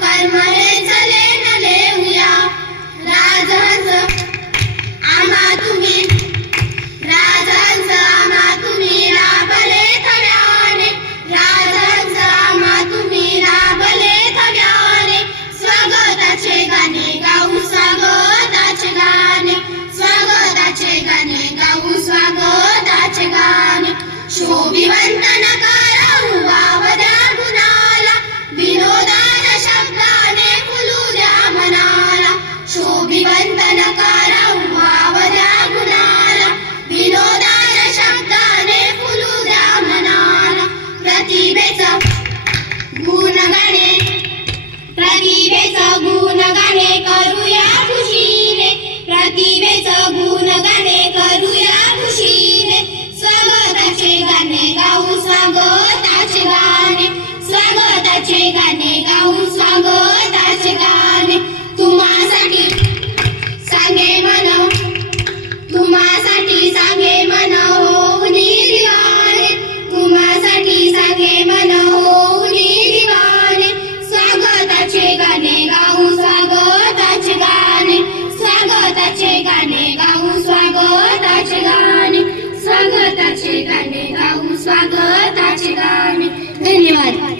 कर्म はい、